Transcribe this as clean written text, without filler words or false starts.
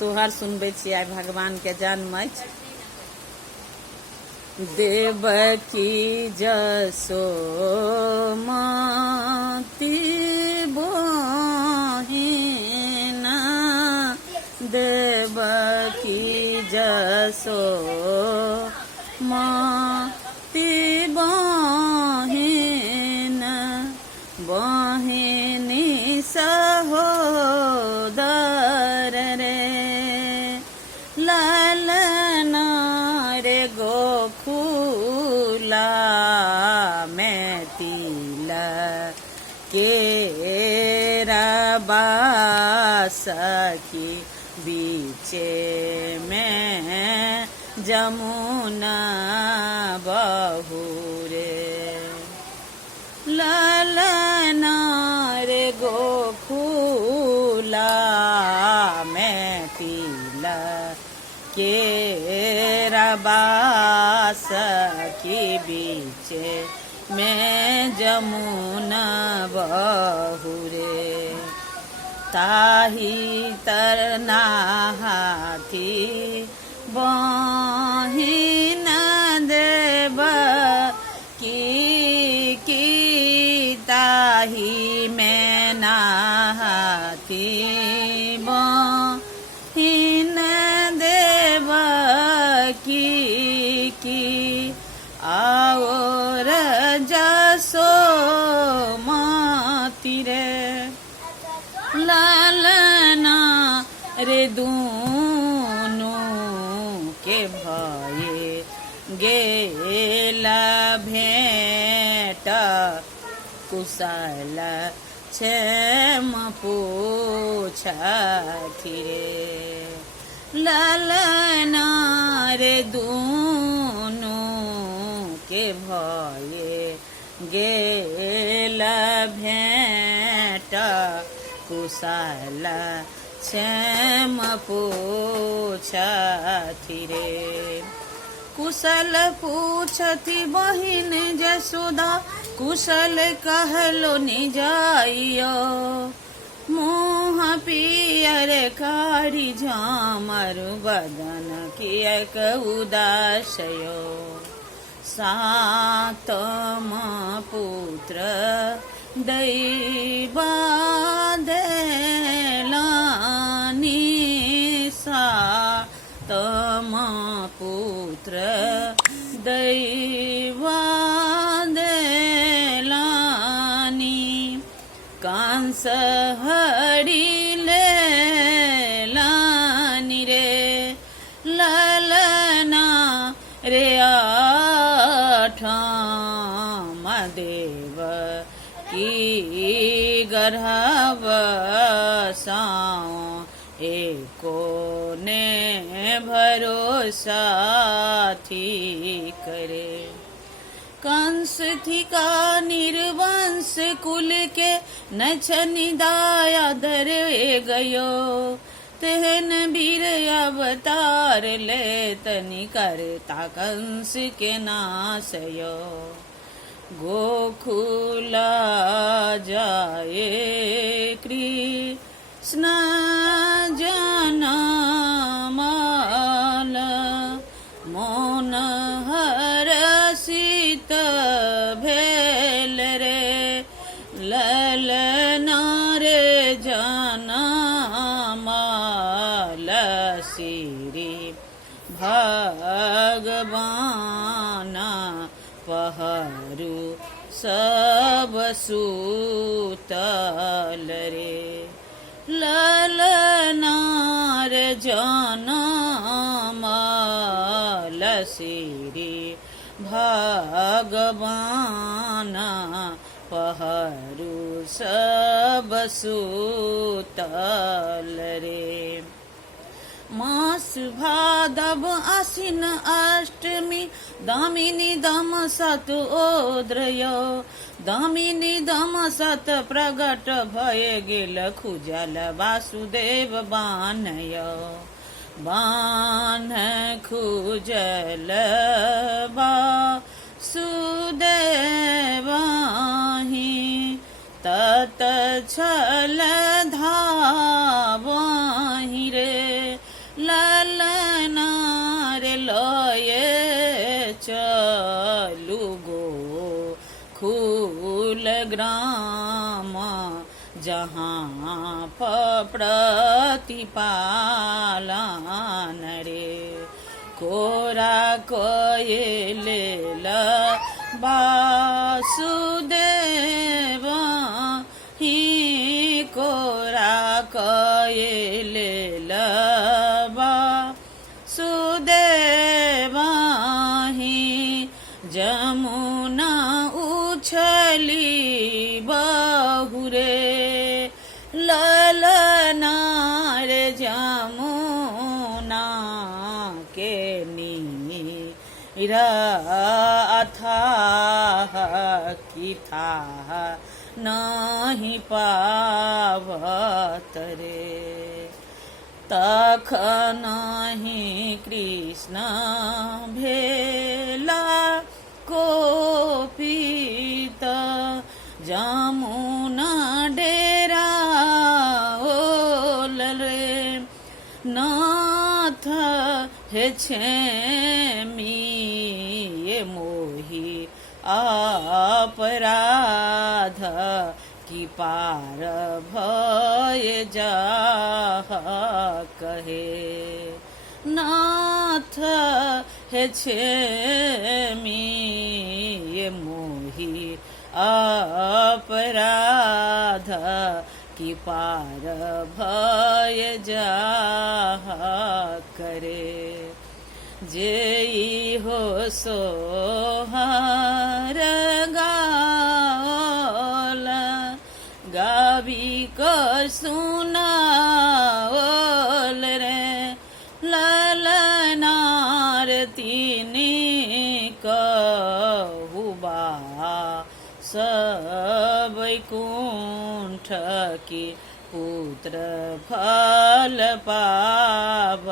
सोहर सुनबे छी। आइ भगवान के जन्म अछि। देवकी जसोमती बहिन, देवकी जसोमती बहिन, बहिनी सहोदर रे, लालन रे गोकुला में तिलकेरा सखी बीचे में जमुना बहुरे, लालन रे गोकुला में तिलकेरा सखी बीचे में जमुना बहुरे, ताही तरना हाथी बहिन देवकी ताही में हाथी बहिन देवकी और जसोमती रे, लालना रे दूनों के भये गेला भेंट, कुशल क्षेम पूछथि रे, लालना रे दूनों के भये गेला भेंट, कुशल क्षेम पूछथि रे, कुशल पूछथि बहिन जसोदा, कुशल कहलो निजाइयो, मुँह पियर कारी झामर बदन कियक उदासयो, सातम पुत्र दैवा देलानी, सातम पुत्र दैवा देलानी, कंस हरि लेलानी रे, ललना रे आठम देव की गर्भवसाओ, एको ने भरोसा थी करे, कंस थी का निर्वंश कुल के नछनि दाया धरे गयो, तेहन वीर अवतार ले तनि करता कंस के नाशयो, गोकुला जाए कृष्ण जनमाल, मौन हरषित भेल रे, ललना रे जनमाल, श्री भगवान पहरू सब सूतल रे, ललना रे जनमाल, श्री भगवान पहरू सब सूतल रे, मास भादव आसिन अष्टमी, दामिनी दम सत ओद्रयो, दामिनी दम सत प्रगट भय गेल, खुजल वासुदेव बानयो, बान खुजल वासुदेवाहि, तत छल धावहि रे, ग्राम जहाँ प्रतिपालन रे कोरा कोयलेल वासुदेव ही कोरा कोयलेल वासुदेव ही जमुना उछली बहुरे ललना रे जमुना के नीरा अथाह की था नहीं पावत रे तखन ही कृष्ण भेला कोपित जमुना डेरा ओल रे नाथ हे छेमी ये मोही अपराध की पार भय जा कहे नाथ हे छेमी ये मोही अपराध की पार भय जा करे जेई हो सोहर गाल गावी को सुनाओल रे ललनार तीनी कहुबा सब कुंठ की पुत्र फल पावतुरे।